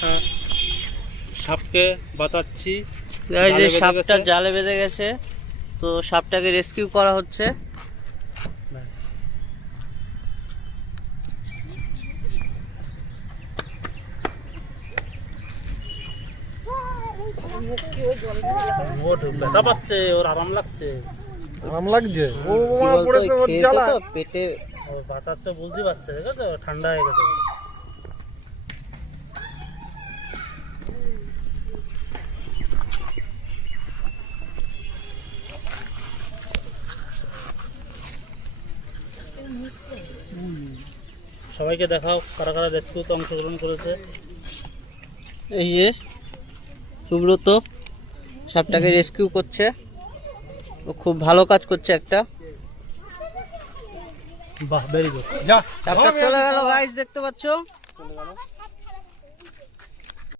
একটা সাপকে বাঁচাচ্ছি। এই যে সাপটা জালে বেঁধে গেছে, তো সাপটাকে রেস্কিউ করা হচ্ছে। ব্যথা পাচ্ছে, ওর আরাম লাগছে। পেটে বাঁচাচ্ছে, বুঝতে পারছে, দেখেছো ঠান্ডা হয়ে গেছে। সবাইকে দেখাও কারা কারা রেস্কিউতে অংশগ্রহণ করেছে। এই যে সুব্রত সাপটাকে রেস্কিউ করছে, ও খুব ভালো কাজ করছে একটা। বাহ, ভেরি গুড। সাপটা চলে গেল গাইস, দেখতে পাচ্ছ।